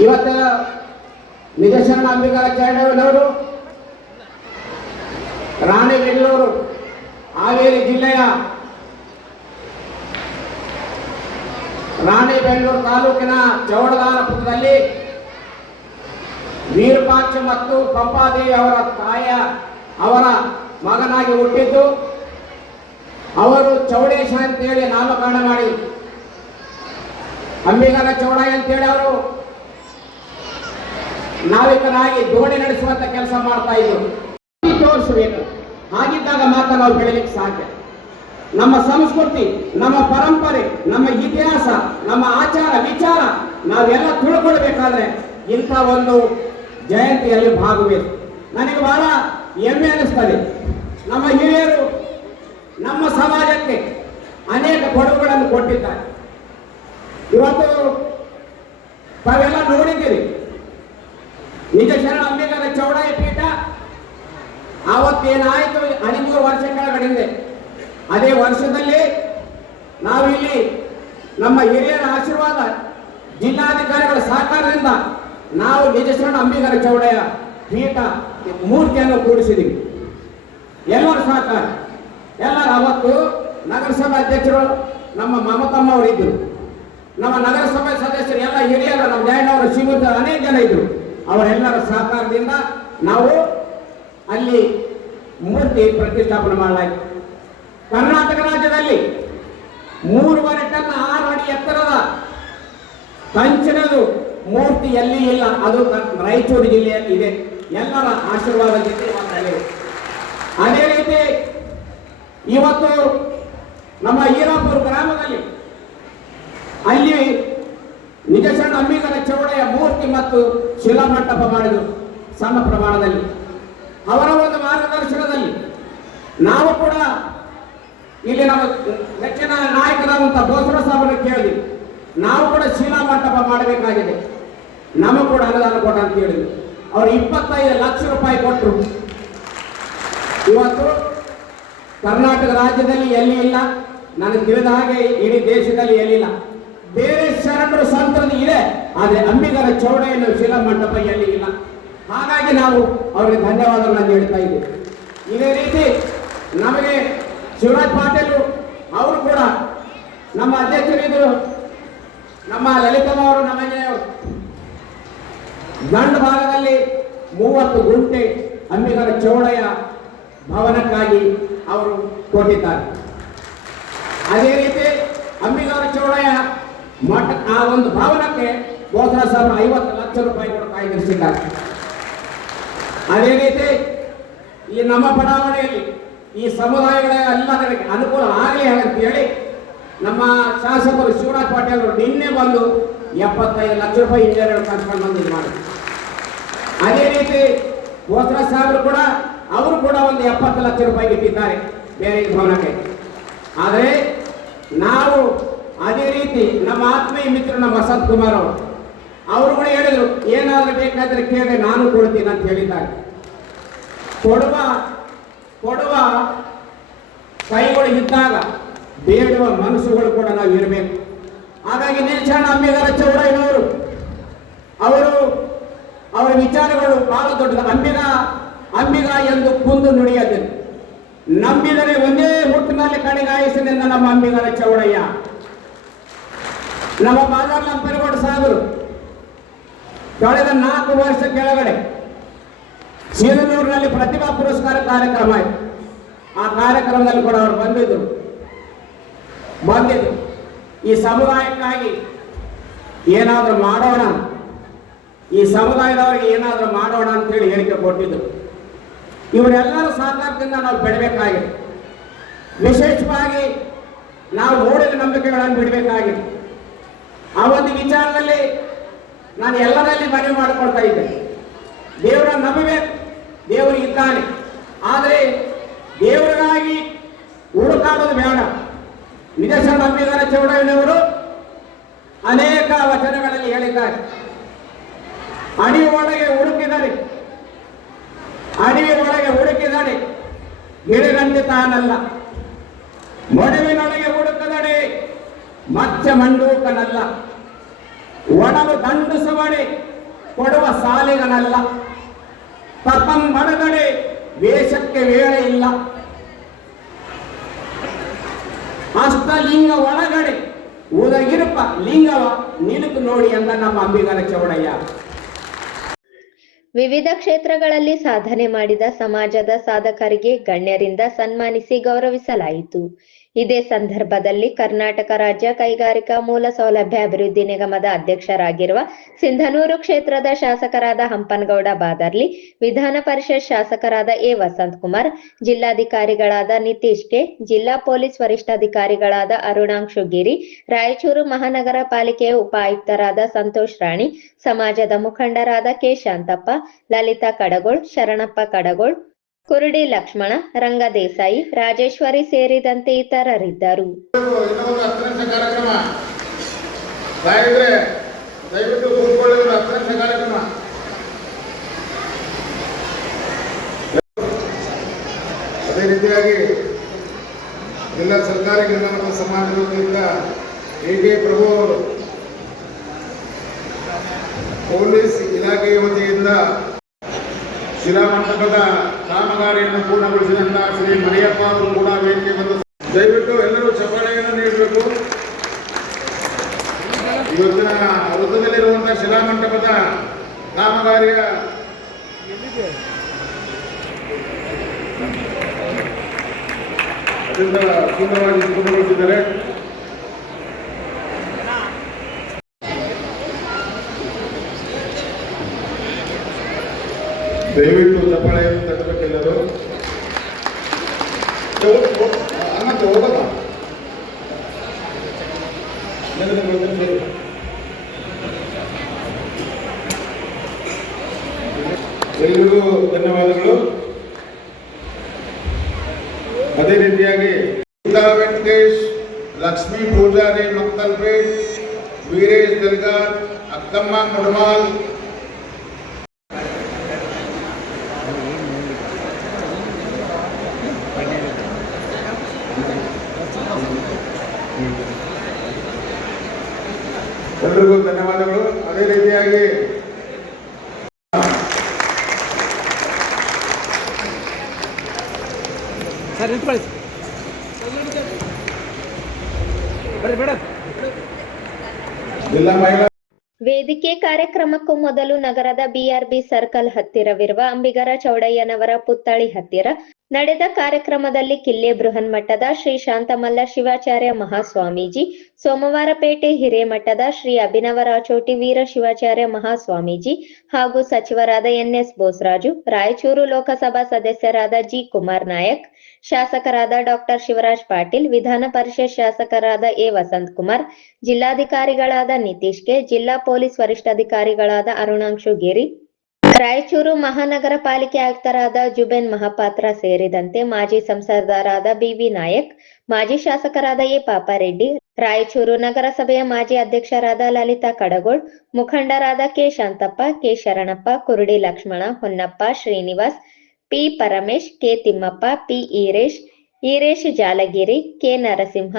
ಇವತ್ತು ನಿಜಶರಣ ಅಂಬಿಕರ ಚೌಡರವರು ರಾಣಿಬೆನ್ನೂರು ಹಾವೇರಿ ಜಿಲ್ಲೆಯ ರಾಣಿಬೆನ್ನೂರು ತಾಲೂಕಿನ ಚೌಡದಾನಪುರದಲ್ಲಿ ವೀರಪಾಕ್ಷ ಮತ್ತು ಪಂಪಾದೇವಿ ಅವರ ತಾಯ ಅವರ ಮಗನಾಗಿ ಹುಟ್ಟಿದ್ದು. ಅವರು ಚೌಡೇಶ ಅಂತೇಳಿ ನಾಮಕರಣ ಮಾಡಿ. ಅಂಬಿಗರ ಚೌಡ ಅಂತೇಳಿ ಅವರು ನಾವಿಕನಾಗಿ ದೋಣಿ ನಡೆಸುವಂತ ಕೆಲಸ ಮಾಡ್ತಾ ಇದ್ರು ತೋರಿಸಬೇಕು. ಹಾಗಿದ್ದಾಗ ಮಾತ್ರ ನಾವು ಬೆಳಿಲಿಕ್ಕೆ ಸಾಧ್ಯ. ನಮ್ಮ ಸಂಸ್ಕೃತಿ, ನಮ್ಮ ಪರಂಪರೆ, ನಮ್ಮ ಇತಿಹಾಸ, ನಮ್ಮ ಆಚಾರ, ವಿಚಾರ, ನಾವೆಲ್ಲ ತಿಳ್ಕೊಳ್ಬೇಕಾದ್ರೆ ಇಂಥ ಒಂದು ಜಯಂತಿಯಲ್ಲಿ ಭಾಗವಹಿಸಿ. ನನಗೆ ಬಹಳ ಹೆಮ್ಮೆ ಅನಿಸ್ತದೆ. ನಮ್ಮ ಹಿರಿಯರು ನಮ್ಮ ಸಮಾಜಕ್ಕೆ ಅನೇಕ ಕೊಡುಗೆಗಳನ್ನು ಕೊಟ್ಟಿದ್ದಾರೆ. ಇವತ್ತು ತಾವೆಲ್ಲ ನೋಡಿದ್ದೀರಿ. ನಿಜ ಶರಣ ಅಂಬೇಡ್ಕರ್ ಚೌಡಾಯಿ ಪೀಠ ಆವತ್ತೇನಾಯಿತು ಹದಿಮೂರು ವರ್ಷ ಕೆಳಗಡೆ ಅದೇ ವರ್ಷದಲ್ಲಿ ನಾವಿಲ್ಲಿ ನಮ್ಮ ಹಿರಿಯರ ಆಶೀರ್ವಾದ ಜಿಲ್ಲಾಧಿಕಾರಿಗಳ ಸಹಕಾರದಿಂದ ನಾವು ನಿಜಶರಣ ಅಂಬಿಗರ ಚೌಡಯ್ಯ ಪೀಠ ಮೂರ್ತಿಯನ್ನು ಕೂಡಿಸಿದೀವಿ. ಎಲ್ಲರೂ ಸಹಕಾರ. ಎಲ್ಲರ ಅವತ್ತು ನಗರಸಭೆ ಅಧ್ಯಕ್ಷರು, ನಮ್ಮ ಮಮತಮ್ಮ ಅವರು ಇದ್ದರು ನಮ್ಮ ನಗರಸಭೆ ಸದಸ್ಯರು, ಎಲ್ಲ ಹಿರಿಯರು, ನಮ್ಮ ಜಯಣ್ಣವರ, ಶ್ರೀಮಂತ ಅನೇಕ ಜನ ಇದ್ದರು ಅವರೆಲ್ಲರ ಸಹಕಾರದಿಂದ ನಾವು ಅಲ್ಲಿ ಮೂರ್ತಿ ಪ್ರತಿಷ್ಠಾಪನೆ ಮಾಡಲಾಯಿತು. ಕರ್ನಾಟಕ ರಾಜ್ಯದಲ್ಲಿ ಮೂರುವರೆ ಟನ್ ಆರು ಅಡಿ ಎತ್ತರದ ಕಂಚಿನದು ಮೂರ್ತಿ ಎಲ್ಲಿ ಇಲ್ಲ, ಅದು ರಾಯಚೂರು ಜಿಲ್ಲೆಯಲ್ಲಿ ಇದೆ. ಎಲ್ಲರ ಆಶೀರ್ವಾದ ಜೊತೆ ಅದೇ ರೀತಿ ಇವತ್ತು ನಮ್ಮ ಈರಾಪುರ ಗ್ರಾಮದಲ್ಲಿ ಅಲ್ಲಿ ನಿಜಶರಣ ಅಂಬಿಗರ ಚೌಡೆಯ ಮೂರ್ತಿ ಮತ್ತು ಶಿಲಾಮಂಟಪ ಮಾಡಿದರು ಸಣ್ಣ ಪ್ರಮಾಣದಲ್ಲಿ. ಅವರ ಒಂದು ಮಾರ್ಗದರ್ಶನದಲ್ಲಿ ನಾವು ಕೂಡ ಇಲ್ಲಿ ನಮ್ಮ ನೆಚ್ಚಿನ ನಾಯಕರಾದಂಥ ಬೋಸರ ಸಾಹೇಬರನ್ನು ಕೇಳಿದ್ವಿ. ನಾವು ಕೂಡ ಶಿಲಾ ಮಂಟಪ ಮಾಡಬೇಕಾಗಿದೆ. ನಮಗೂ ಕೂಡ ಅನುದಾನ ಕೊಡ ಅಂತ ಹೇಳಿದ್ವಿ ಅವ್ರು ಇಪ್ಪತ್ತೈದು ಲಕ್ಷ ರೂಪಾಯಿ ಕೊಟ್ಟರು ಇವತ್ತು ಕರ್ನಾಟಕ ರಾಜ್ಯದಲ್ಲಿ ಎಲ್ಲಿ ಇಲ್ಲ? ನನಗೆ ತಿಳಿದ ಹಾಗೆ ಇಡೀ ದೇಶದಲ್ಲಿ ಎಲ್ಲಿಲ್ಲ ಬೇರೆ ಶರಣರು ಸಂತರು ಇದೆ, ಆದರೆ ಅಂಬಿಗರ ಚೌಡೆಯನ್ನು ಶಿಲಾ ಮಂಟಪ ಎಲ್ಲಿ ಇಲ್ಲ? ಹಾಗಾಗಿ ನಾವು ಅವರಿಗೆ ಧನ್ಯವಾದಗಳನ್ನು ಹೇಳ್ತಾ ಇದ್ದೀವಿ. ಇದೇ ರೀತಿ ನಮಗೆ ಶಿವರಾಜ್ ಪಾಟೀಲ್ ಅವರು ಕೂಡ ನಮ್ಮ ಅಧ್ಯಕ್ಷರಿದ್ದರು ನಮ್ಮ ಲಲಿತಮ್ಮ ಅವರು ನಮ್ಮ ದಂಡ ಭಾಗದಲ್ಲಿ ಮೂವತ್ತು ಗುಂಟೆ ಅಂಬಿಗರ ಚೌಡಯ್ಯ ಭವನಕ್ಕಾಗಿ ಅವರು ಕೊಟ್ಟಿದ್ದಾರೆ. ಅದೇ ರೀತಿ ಅಂಬಿಗರ ಚೌಡಯ್ಯ ಮಠ, ಆ ಒಂದು ಭವನಕ್ಕೆ ಗೋಸರ ಸಾವಿರ ಐವತ್ತು ಲಕ್ಷ ರೂಪಾಯಿ ಕೂಡ ಕಾಯ್ದಿರಿಸಿದ್ದಾರೆ ಅದೇ ರೀತಿ ಈ ನಮ್ಮ ಬಡಾವಣೆಯಲ್ಲಿ ಈ ಸಮುದಾಯಗಳ ಎಲ್ಲದರಿಗೆ ಅನುಕೂಲ ಆಗಲಿ ಅಂತೇಳಿ ನಮ್ಮ ಶಾಸಕರು ಶಿವರಾಜ್ ಪಾಟೀಲ್ ಅವರು ನಿನ್ನೆ ಬಂದು ಎಪ್ಪತ್ತೈದು ಲಕ್ಷ ರೂಪಾಯಿ ಇಂಜಿನಿಯರ್ ಕರ್ಕೊಂಡು ಬಂದು ಇದು ಮಾಡಿ ಅದೇ ರೀತಿ ಗೋತ್ರ ಸಾಹೇಬರು ಕೂಡ, ಅವರು ಕೂಡ ಒಂದು ಎಪ್ಪತ್ತು ಲಕ್ಷ ರೂಪಾಯಿ ಇಟ್ಟಿದ್ದಾರೆ ಬೇರೆ ಭವನಕ್ಕೆ. ಆದರೆ ನಾವು ಅದೇ ರೀತಿ ನಮ್ಮ ಆತ್ಮೀಯ ಮಿತ್ರ ನಮ್ಮ ವಸಂತ್ ಕುಮಾರ್ ಅವರು ಅವರು ಕೂಡ ಹೇಳಿದರು, ಏನಾದರೂ ಬೇಕಾದರೆ ಕೇಳಿ ನಾನು ಕೊಡ್ತೀನಿ ಅಂತ ಹೇಳಿದ್ದಾರೆ. ಕೊಡುವ ಕೊಡುವ ಕೈಗಳು ಇದ್ದಾಗ ಬೇಡುವ ಮನಸ್ಸುಗಳು ಕೂಡ ನಾವು ಇರಬೇಕು. ಹಾಗಾಗಿ ನಿಲ್ಸಣ್ಣ ಅಂಬಿಗರ ಚೌಡಯ್ಯನವರು ಅವರು ಅವರ ವಿಚಾರಗಳು ಬಹಳ ದೊಡ್ಡದು ಅಂಬಿಗ ಅಂಬಿಗ ಎಂದು ಕುಂದು ನುಡಿಯದು ನಂಬಿದರೆ ಒಂದೇ ಹುಟ್ಟಿನಲ್ಲಿ ಕಡೆಗಾಯಿಸಿನಿಂದ ನಮ್ಮ ಅಂಬಿಗರ ಚೌಡಯ್ಯ. ನಮ್ಮ ಬಾದಾರ್ ಪರಗೋಡ ಸಾಗರು, ಕಳೆದ ನಾಲ್ಕು ವರ್ಷ ಕೆಳಗಡೆ ಸೀರನೂರಿನಲ್ಲಿ ಪ್ರತಿಭಾ ಪುರಸ್ಕಾರ ಕಾರ್ಯಕ್ರಮ ಆಯಿತು. ಆ ಕಾರ್ಯಕ್ರಮದಲ್ಲಿ ಕೂಡ ಅವರು ಬಂದಿದ್ದರು ಬಂದಿದ್ದು ಈ ಸಮುದಾಯಕ್ಕಾಗಿ ಏನಾದರೂ ಮಾಡೋಣ. ಈ ಸಮುದಾಯದವರಿಗೆ ಏನಾದರೂ ಮಾಡೋಣ ಅಂತೇಳಿ ಹೇಳಿಕೆ ಕೊಟ್ಟಿದ್ದರು ಇವರೆಲ್ಲರ ಸಹಕಾರದಿಂದ ನಾವು ಬೆಳಬೇಕಾಗಿದೆ ವಿಶೇಷವಾಗಿ ನಾವು ಓಡಿದ ನಂಬಿಕೆಗಳನ್ನು ಬಿಡಬೇಕಾಗಿದೆ. ಆ ಒಂದು ವಿಚಾರದಲ್ಲಿ ನಾನು ಎಲ್ಲರಲ್ಲಿ ಮನವಿ ಮಾಡಿಕೊಳ್ತಾ ಇದ್ದೆ. ದೇವರ ನಂಬಬೇಕು ದೇವರು ಇದ್ದಾನೆ. ಆದರೆ ದೇವರಿಗಾಗಿ ಹುಡುಕಾಡೋದು ಬೇಡ. ವಿದೇಶ ನಂಬಿದ್ದಾರೆ ಚೌಡಯ್ಯನವರು ಅನೇಕ ವಚನಗಳಲ್ಲಿ ಹೇಳಿದ್ದಾರೆ. ಅಡಿ ಒಳಗೆ ಹುಡುಕಿದರೆ ಅಡಿ ಒಳಗೆ ಹುಡುಕಿದರೆ ಗಿಡಗಂಟೆ ತಾನಲ್ಲ. ಮೊಡವಿನೊಳಗೆ ಹುಡುಕದಡೆ ಮಚ್ಚ ಮಂಡೂಕನಲ್ಲ. ಒಡಲು ದಂಡಿಸುವಡೆ ಕೊಡುವ ಸಾಲಿಗನಲ್ಲ. ತಪಂ ಬಡದಡೆ ವೇಷಕ್ಕೆ ವೇಳೆ ಇಲ್ಲ. ಅಷ್ಟಲಿಂಗ ಒಳಗಡೆ. ಉದಗಿರುಪ ಲಿಂಗವ ನಿಲುಕು ನೋಡಿ ಅಂತ ನಮ್ಮ ಅಂಬಿಗರ ಚೌಡಯ್ಯ. ವಿವಿಧ ಕ್ಷೇತ್ರಗಳಲ್ಲಿ ಸಾಧನೆ ಮಾಡಿದ ಸಮಾಜದ ಸಾಧಕರಿಗೆ ಗಣ್ಯರಿಂದ ಸನ್ಮಾನಿಸಿ ಗೌರವಿಸಲಾಯಿತು. ಇದೇ ಸಂದರ್ಭದಲ್ಲಿ ಕರ್ನಾಟಕ ರಾಜ್ಯ ಕೈಗಾರಿಕಾ ಮೂಲ ಸೌಲಭ್ಯ ಅಭಿವೃದ್ಧಿ ನಿಗಮದ ಅಧ್ಯಕ್ಷರಾಗಿರುವ ಸಿಂಧನೂರು ಕ್ಷೇತ್ರದ ಶಾಸಕರಾದ ಹಂಪನಗೌಡ ಬಾದರ್ಲಿ, ವಿಧಾನ ಪರಿಷತ್ ಶಾಸಕರಾದ ಎ ವಸಂತ್ ಕುಮಾರ್ ಜಿಲ್ಲಾಧಿಕಾರಿಗಳಾದ ನಿತೀಶ್ ಕೆ, ಜಿಲ್ಲಾ ಪೊಲೀಸ್ ವರಿಷ್ಠಾಧಿಕಾರಿಗಳಾದ ಅರುಣಾಂಶು ಗಿರಿ, ರಾಯಚೂರು ಮಹಾನಗರ ಪಾಲಿಕೆಯ ಉಪ ಆಯುಕ್ತರಾದ ಸಂತೋಷ್ ರಾಣಿ, ಸಮಾಜದ ಮುಖಂಡರಾದ ಕೆ ಶಾಂತಪ್ಪ, ಲಲಿತಾ ಕಡಗೋಳ್, ಶರಣಪ್ಪ ಕಡಗೋಳ್ ಕುರುಡಿ ಲಕ್ಷ್ಮಣ ರಂಗದೇಸಾಯಿ ರಾಜೇಶ್ವರಿ ಸೇರಿದಂತೆ ಇತರರಿದ್ದರು. ಅದೇ ರೀತಿಯಾಗಿ ಜಿಲ್ಲಾ ಸರ್ಕಾರಿ ಸಮಾಜದಿಂದ ಹೇಗೆ ಪ್ರಭು ಅವರು ಪೊಲೀಸ್ ಇಲಾಖೆಯ ವತಿಯಿಂದ ಶಿಲಾಮಂಟಪದ ಕಾಮಗಾರಿಯನ್ನು ಪೂರ್ಣಗೊಳಿಸಿದಂತಹ ಶ್ರೀ ಮರಿಯಪ್ಪ ಅವರು ಕೂಡ ವೇದಿಕೆ ಬಂದು ದಯವಿಟ್ಟು ಎಲ್ಲರೂ ಚಪ್ಪಾಳೆಯನ್ನು ನೀಡಬೇಕು. ಇವತ್ತಿನ ವೃತ್ತದಲ್ಲಿರುವಂತಹ ಶಿಲಾಮಂಟಪದ ಕಾಮಗಾರಿಯ ಅತ್ಯಂತ ಸುಂದರವಾಗಿ ಪೂರ್ಣಗೊಳಿಸಿದ್ದಾರೆ ದಯವಿಟ್ಟು ಚಪ್ಪಾಳೆಯನ್ನು ಅನ್ನಕ್ಕೆ ಹೋಗಲ್ಲ ಎಲ್ರಿಗೂ ಧನ್ಯವಾದಗಳು ಅದೇ ರೀತಿಯಾಗಿ ಗೀತಾ ವೆಂಕಟೇಶ್ ಲಕ್ಷ್ಮೀ ಪೂಜಾರಿ ಮಕ್ತಲ್ಪೇಟ್ ವೀರೇಶ್ ದಲ್ಗಾರ್ ಅಕ್ಕಮ್ಮ ಮುಡಮಾಲ್ ವೇದಿಕೆ ಕಾರ್ಯಕ್ರಮಕ್ಕೂ ಮೊದಲು ನಗರದ ಬಿಆರ್ಬಿ ಸರ್ಕಲ್ ಹತ್ತಿರವಿರುವ ಅಂಬಿಗರ ಚೌಡಯ್ಯನವರ ಪುತ್ಥಳಿ ಹತ್ತಿರ ನಡೆದ ಕಾರ್ಯಕ್ರಮದಲ್ಲಿ ಕಿಲ್ಲೆ ಬೃಹನ್ಮಠದ ಶ್ರೀ ಶಾಂತಮಲ್ಲ ಶಿವಾಚಾರ್ಯ ಮಹಾಸ್ವಾಮೀಜಿ ಸೋಮವಾರಪೇಟೆ ಹಿರೇಮಠದ ಶ್ರೀ ಅಭಿನವ ರಾಚೋಟಿ ವೀರ ಶಿವಾಚಾರ್ಯ ಮಹಾಸ್ವಾಮೀಜಿ ಹಾಗೂ ಸಚಿವರಾದ ಎನ್ಎಸ್ ಬೋಸರಾಜು ರಾಯಚೂರು ಲೋಕಸಭಾ ಸದಸ್ಯರಾದ ಜಿ ಕುಮಾರ್ ನಾಯಕ್ ಶಾಸಕರಾದ ಡಾಕ್ಟರ್ ಶಿವರಾಜ್ ಪಾಟೀಲ್, ವಿಧಾನ ಪರಿಷತ್ ಶಾಸಕರಾದ ಎ. ವಸಂತ್ ಕುಮಾರ್, ಜಿಲ್ಲಾಧಿಕಾರಿಗಳಾದ ನಿತೀಶ್ ಕೆ, ಜಿಲ್ಲಾ ಪೊಲೀಸ್ ವರಿಷ್ಠಾಧಿಕಾರಿಗಳಾದ ಅರುಣಾಂಶು ಗಿರಿ, ರಾಯಚೂರು ಮಹಾನಗರ ಪಾಲಿಕೆ ಆಯುಕ್ತರಾದ ಜುಬೆನ್ ಮಹಾಪಾತ್ರ ಸೇರಿದಂತೆ ಮಾಜಿ ಸಂಸದರಾದ ಬಿವಿ ನಾಯಕ್, ಮಾಜಿ ಶಾಸಕರಾದ ಎ. ಪಾಪಾರೆಡ್ಡಿ, ರಾಯಚೂರು ನಗರಸಭೆಯ ಮಾಜಿ ಅಧ್ಯಕ್ಷರಾದ ಲಲಿತಾ ಕಡಗೋಳ್, ಮುಖಂಡರಾದ K. Shantappa, K. Sharanappa, Kurudi Lakshmana, Honnappa, Srinivas P Paramesh, K Thimmappa, P Eresh Eresh Jalagiri, K Narasimha,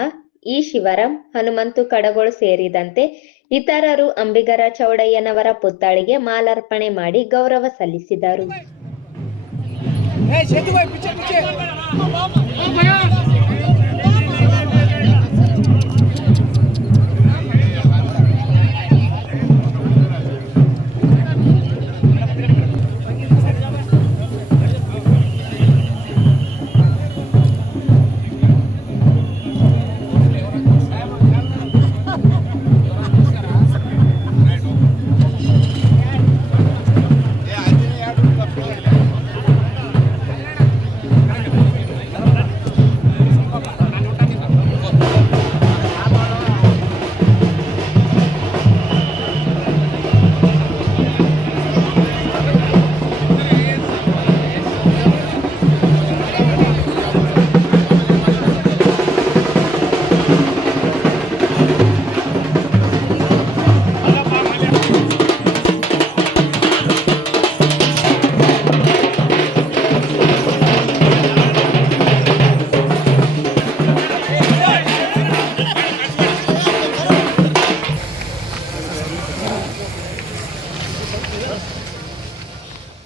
E Shivaram, Hanumanthu Kadagolu ಸೇರಿದಂತೆ ಇತರರು ಅಂಬಿಗರ ಚೌಡಯ್ಯನವರ ಪುತ್ಥಳಿಗೆ ಮಾಲಾರ್ಪಣೆ ಮಾಡಿ ಗೌರವ ಸಲ್ಲಿಸಿದರು.